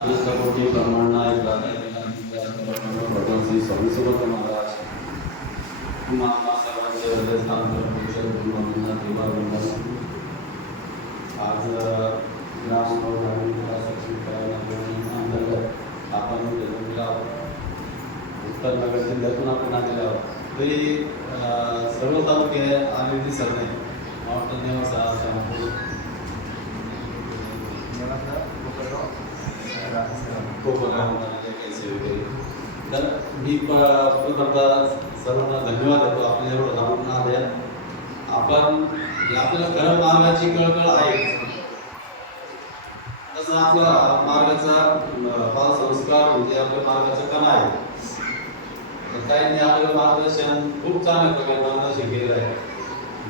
कोटी भगवान श्री स्वामी समर्थ महाराज. सर्वांचे हृदय स्थान देवा आज ग्राम अंतर्गत आपण जन्मलेला उत्तर नगर जिल्ह्यातून आपण आलेलो आहोत. तरी सर्व तालुके आले दिसत नाही मला वाटतं तर मी करता सर्वांना धन्यवाद देतो आपल्या एवढं जाणून आले आपण आपल्याला खरं मार्गाची कळकळ आहे तसं आपला मार्गाचा हा संस्कार म्हणजे आपल्या मार्गाचा कणा आहे तर काहींनी आपलं मार्गदर्शन खूप चांगल्या प्रकारे मार्गदर्शन केलेलं आहे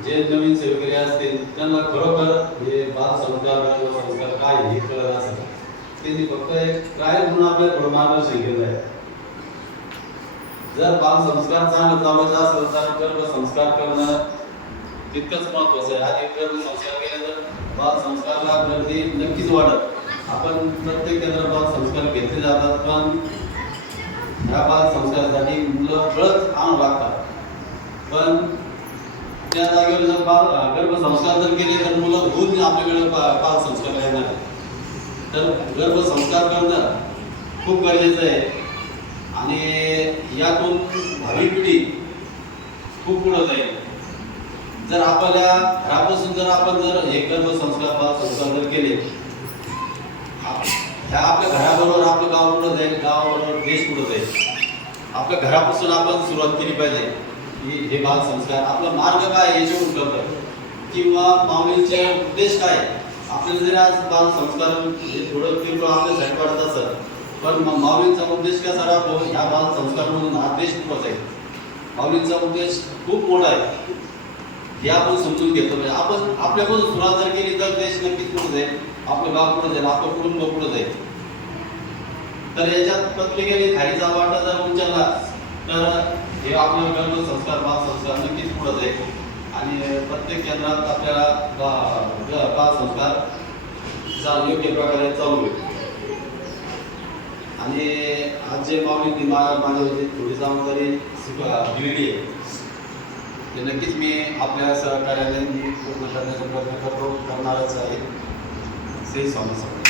जे नवीन सेवकरी असतील त्यांना खरोखर हे बाल संस्कार संस्कार काय हे कळत असं त्यांनी फक्त एक काय म्हणून आपल्या थोडं मार्गदर्शन केलं आहे. जर बाल संस्कार चांगलं चालवायचं असेल तर गर्भ संस्कार करणं तितकंच महत्वाचं आहे. आधी गर्भ संस्कार केले तर बाल संस्कारला गर्दी नक्कीच वाढत. आपण प्रत्येक केंद्रात बाल संस्कार घेतले जातात पण ह्या बाल संस्कारासाठी मुलं कळत आणावं लागतात पण त्या जागेवर जर बाल गर्भसंस्कार जर केले तर मुलं होऊन आपल्याकडे बाल संस्कार येणार तर गर्भसंस्कार करणं खूप गरजेचं आहे. आणि यातून भावी पिढी खूप पुढं जाईल. जर आपल्या घरापासून जर आपण जर हे गर्भसंस्कार बाल संस्कार जर केले आप- ह्या आपल्या घराबरोबर आपलं गाव पुढं जाईल गावाबरोबर देश पुढं जाईल. आपल्या घरापासून आपण सुरुवात केली पाहिजे. की हे बाल संस्कार आपला मार्ग काय आहे उपलब्ध कळतं. किंवा माऊलीचा उद्देश काय आहे? आपल्याला जरी आज बाल संस्कार हे थोडं किरकोळ आपल्यासाठी वाटत असत पण माऊलींचा उद्देश कसा राहतो ह्या बाल संस्कारामधून हा देश खूपच आहे. माऊलींचा उद्देश खूप मोठा आहे. हे आपण समजून घेतो म्हणजे आपण आपल्यापासून सुरुवात जर केली तर देश नक्कीच पुढे जाईल. आपलं गाव पुढे जाईल. आपलं कुटुंब पुढे जाईल. तर याच्यात प्रत्येकाने खालीचा वाटा जर उचलला तर हे आपलं गर्भ संस्कार बाल संस्कार नक्कीच पुढे जाईल. आणि प्रत्येक केंद्रात आपल्याला बा- बाल संस्कार चालू योग्य प्रकारे चालू आणि आज जे माऊली माझ्या होते थोडी जबाबदारी शिकवा दिलेली आहे. ते नक्कीच मी आपल्या सहकार्याने मी पूर्ण करण्याचा प्रयत्न करतो करणारच आहे. श्री स्वामी समर्थ.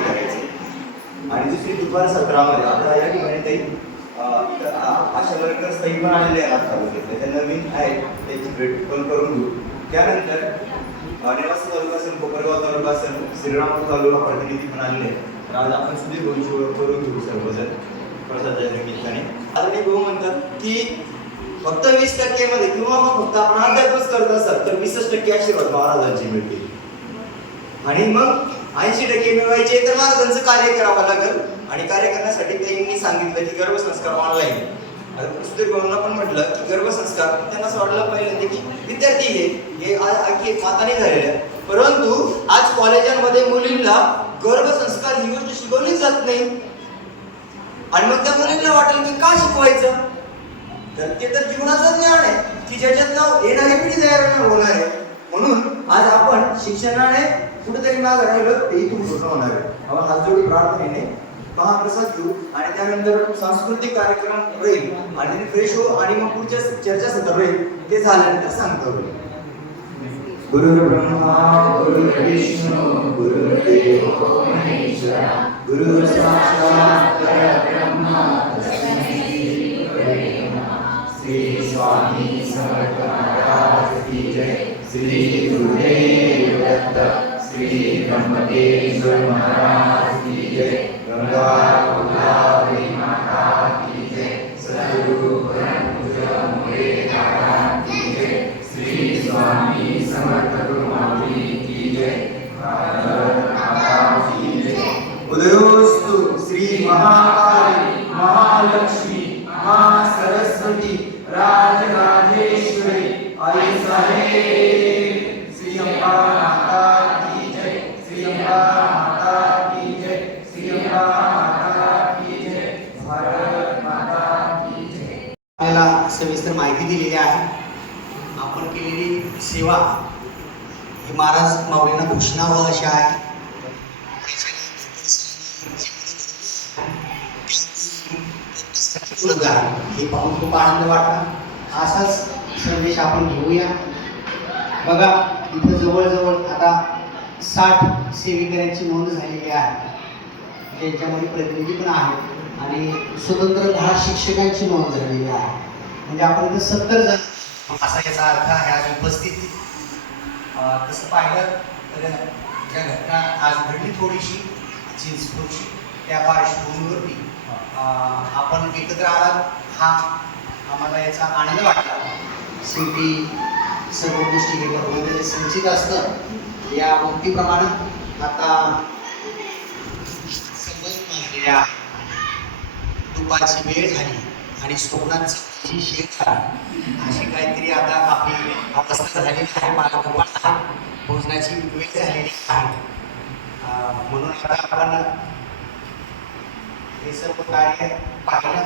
करायचे आणि दुसरी दुपार सत्रामध्ये आता या ठिकाणी काही अशा प्रकार सही पण आलेले आहेत तालुक्यातले ते नवीन आहेत त्याची भेट पण करून घेऊ. त्यानंतर अं, नेवासा तालुका असेल कोपरगाव तालुका असेल श्रीरामपूर तालुका प्रतिनिधी पण आलेले आहेत. तर आज आपण सुद्धा गोष्टी ओळख करून घेऊ सर्वजण प्रसादाच्या निमित्ताने. आता ते भाऊ म्हणतात की फक्त वीस टक्केमध्ये किंवा मग फक्त आपण अध्यात्मच करत असाल तर वीसच टक्के आशीर्वाद महाराजांची मिळतील. आणि मग ऐंशी टक्के मिळवायचे तर महाराजांचं कार्य करावं लागेल. आणि कार्य करण्यासाठी त्यांनी सांगितलं की गर्भसंस्कार ऑनलाईन आता सुधीर भाऊंना पण म्हटलं की गर्भसंस्कार त्यांना असं वाटलं पहिल्यांदा की विद्यार्थी हे हे आणखी माताने झालेले आहे. परंतु आज कॉलेजांमध्ये मुलींना गर्भसंस्कार ही गोष्ट शिकवली जात नाही. आणि मग त्या मुलींना वाटेल की का शिकवायचं? तर ते तर जीवनाचं ज्ञान आहे की ज्याच्यात येणारी पिढी तयार होणार आहे. म्हणून आज आपण शिक्षणाने कुठेतरी मागे राहिलो ते इथून पूर्ण होणार आहे. आपण हात जोडी प्रार्थनेने महाप्रसाद घेऊ आणि त्यानंतर सांस्कृतिक कार्यक्रम होईल आणि फ्रेश हो आणि मग पुढच्या चर्चा सत्र होईल ते झाल्यानंतर सांगतो. गुरु ब्रह्मा गुरु विष्णू गुरुदेव महेश्वरा गुरु साक्षात परब्रह्म तस्मै श्री श्री स्वामी समर्थ महाराज की जय. श्री गुरुदेव दत्त श्री ब्रह्मदेव महाराज की जय. गंगा गोदावरी माता की जय सद्गुरु परमपूज्य मोरे दादा की जय श्री स्वामी माहिती दिलेली आहे. आपण केलेली सेवा ही महाराज माऊलींना घोषणा अशी आहे. आहे. हे पाहून खूप आनंद वाटला. असाच संदेश आपण घेऊया. बघा इथं जवळजवळ आता साठ सेविकांची नोंद झालेली आहे. ज्यांच्यामध्ये प्रतिनिधी पण आहेत आणि स्वतंत्र दहा शिक्षकांची नोंद झालेली आहे. म्हणजे आपण इथं सत्तर जण असा याचा अर्थ आहे आज उपस्थित तसं पाहिलं तर ज्या घटना आज घडली थोडीशी चिंचपूरची त्या पार्श्वभूमीवरती आपण एकत्र आलात. हा आम्हाला याचा आनंद वाटला. शेवटी सर्व गोष्टी हे भगवंताचे संचित असतं. या मुक्तीप्रमाणे आता संबंध मानलेले दुपारची वेळ झाली आणि स्वप्नांचा शेत झाली अशी काहीतरी आता आपली अवस्था झालेली आहे. मला तुम्हाला भोजनाची वेळ झालेली आहे. म्हणून आता आपण हे सर्व कार्य पाहिलं.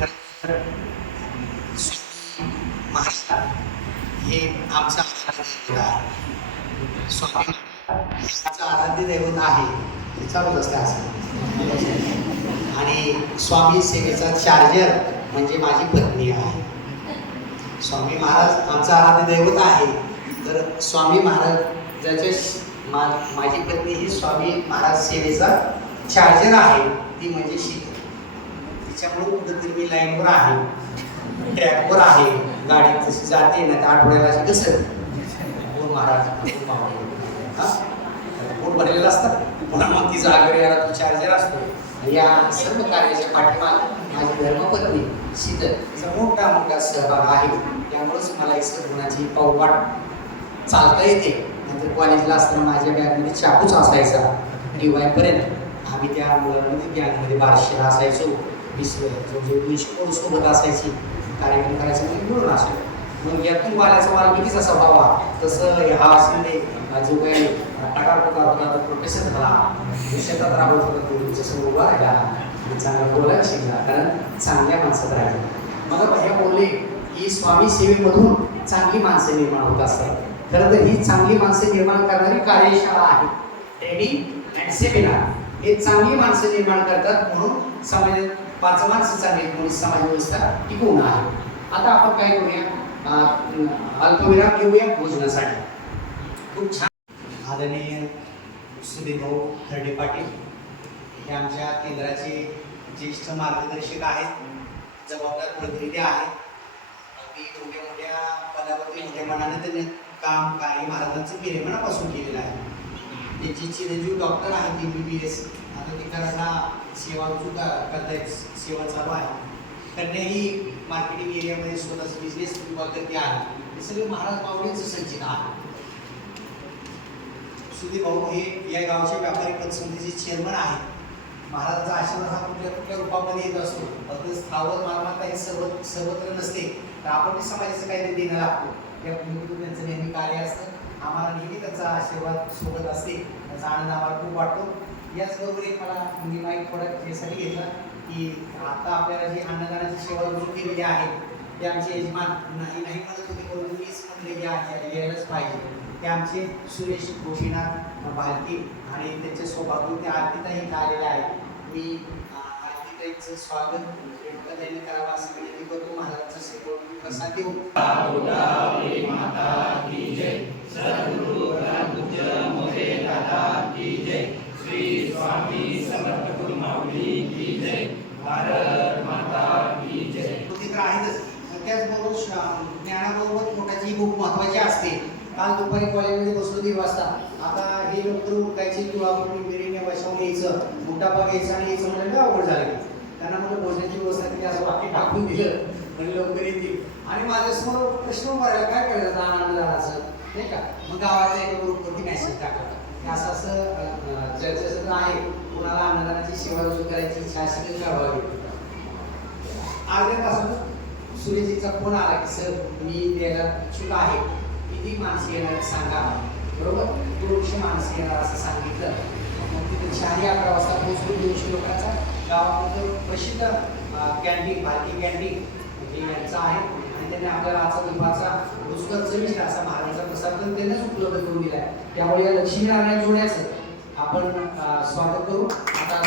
तर स्वामी हे आमचा आराध्य स्वामी आमचं आराध्य दैवत आहे. हे चालूच असते असं. आणि स्वामी सेवेचा चार्जर म्हणजे माझी पत्नी आहे. स्वामी महाराज आमचा आराध्य दैवत आहे. तर स्वामी महाराजाच्या मा माझी पत्नी ही स्वामी महाराज सेवेचा चार्जर आहे. ती म्हणजे शीतल तिच्यामुळे कुठंतरी मी लाईनवर आहे. ट्रॅकवर आहे. गाडी तशी जाते ना त्या आठवड्याला अशी कसं हो महाराज? हो? पोट भरलेलं असतं? पुन्हा मग ती जागेवर तो चार्जर असतो. या सर्व कार्याच्या पाठीमाग माझी धर्मपत्नी. शीतल मोठा मोठा सहभाग आहे. त्यामुळेच मला ही सद्गुणाची पाऊलवाट चालता येते. नंतर कॉलेजला असताना माझ्या बॅगमध्ये चाकूच असायचा. डी वायपर्यंत आम्ही त्या मुलांमध्ये बॅगमध्ये बारशेला असायचो. वीस जवळजवळ दोनशे कोण सोबत असायची कार्यक्रम करायचं म्हणजे मिळून असायचो. मग यातून बाल्याचा वाल्मिकीचा स्वभाव हा. तसं हा असलेले जो काही टकार प्रकार होता तो प्रोफेसर झाला. शेतात राबवत होता तो जसं उभा राहिला. आणि चांगला बोलायला शिकला कारण चांगल्या माणसात राहिला मला भैया बोलले की स्वामी सेवेमधून चांगली माणसं निर्माण होत असतात. खरं तर ही चांगली माणसं निर्माण करणारी कार्यशाळा आहे. ट्रेनिंग अँड सेमिनार हे चांगली माणसं निर्माण करतात म्हणून समाजात पाच माणसं चांगली म्हणून समाज व्यवस्था टिकून आहे. आता आपण काय करूया? अल्पविराम घेऊया भोजनासाठी. खूप छान. आदरणीय सुधीर भाऊ खर्डे पाटील. हे आमच्या केंद्राचे ज्येष्ठ मार्गदर्शक आहेत जबाबदार प्रतिनिधी आहेत. अगदी मोठ्या मोठ्या पदावरती मोठ्या मनाने त्यांनी काम कार्य महाराजांचं केले मनापासून केलेलं आहे. त्याची चिरंजीव डॉक्टर आहेत एम बी बी एस आता ते करायला सेवा सुद्धा करतायत सेवा चालू आहे. कन्याही मार्केटिंग एरियामध्ये स्वतःचा बिझनेस विभाग करते आहे. हे सगळे महाराज माऊलींचं संचित आहे. सुधीर भाऊ हे या गावचे व्यापारी पतसंस्थेचे चेअरमन आहेत. महाराजांचा आशीर्वाद हा कुठल्या कुठल्या रूपामध्ये येत असतो? फक्त स्थावर मालमत्ता हे सर्व सर्वत्र नसते. तर आपण ते समाजाचं काहीतरी देणं लागतो. या भूमिकेतून त्यांचं नेहमी कार्य असतं. आम्हाला नेहमी त्यांचा आशीर्वाद सोबत असते. त्याचा आनंद आम्हाला खूप वाटतो. याचबरोबर एक मला मी माहीत थोडं यासाठी घेतला की आता आपल्याला जी अन्नदानाची सेवा सुरू केलेली आहे ते आमचे यजमान नाही नाही म्हणत होते परंतु मीच म्हणले की आहे, यायलाच पाहिजे. ते आमचे सुरेश गोपीनाथ भालके आणि त्यांच्या स्वभावातून ते आरतीताई इथं आलेले आहेत. मी आरतीताईंचं स्वागत त्यांनी करावं असं विनंती करतो. महाराजांचं सेवक प्रसाद देऊ. ते तर आहेतच. त्याचबरोबर ज्ञानाबरोबर पोटाची खूप महत्वाची असते. काल दुपारी कॉलेजमध्ये बसलो दीड वाजता. आता हे लवकर उठायचे किंवा बिर्याणी बसवून यायचं मोठापा घ्यायचा आणि यायचं म्हणजे लय अवघड झाले त्यांना म्हणलं भोजनाची व्यवस्था केली असं वाक्य टाकून दिलं. म्हणजे लवकर येतील. आणि माझ्यासमोर प्रश्न उभारायला काय करायचं आनंददानाचं नाही का? मग गावाचा एका ग्रुपवरती मॅसेज टाकला. असं असं अं, चर्चासत्र आहे. कोणाला आनंदाची सेवा रुजू करायची इच्छा असेल तर कळवावी अर्ध्या तासात सूर्यजीचा फोन आला की सर मी द्यायला इच्छुक आहे. किती माणसं येणार सांगा. बरोबर? दोनशे माणसं येणार असं सांगितलं. मग तिथे शहाणी अकरा वाजता पोहोचलो दोनशे लोकांचा गावामध्ये प्रसिद्ध कॅन्टीन भारतीय कॅन्टीन हे यांचं आहे. आणि त्यांनी आपल्याला आजचा दुपारचा रुचकर चविष्ट असा महाराजांचा प्रसाद तर त्यांनाच उपलब्ध करून दिला आहे त्यामुळे या लक्ष्मीनारायण जोड्याचं आपण स्वागत करू. आता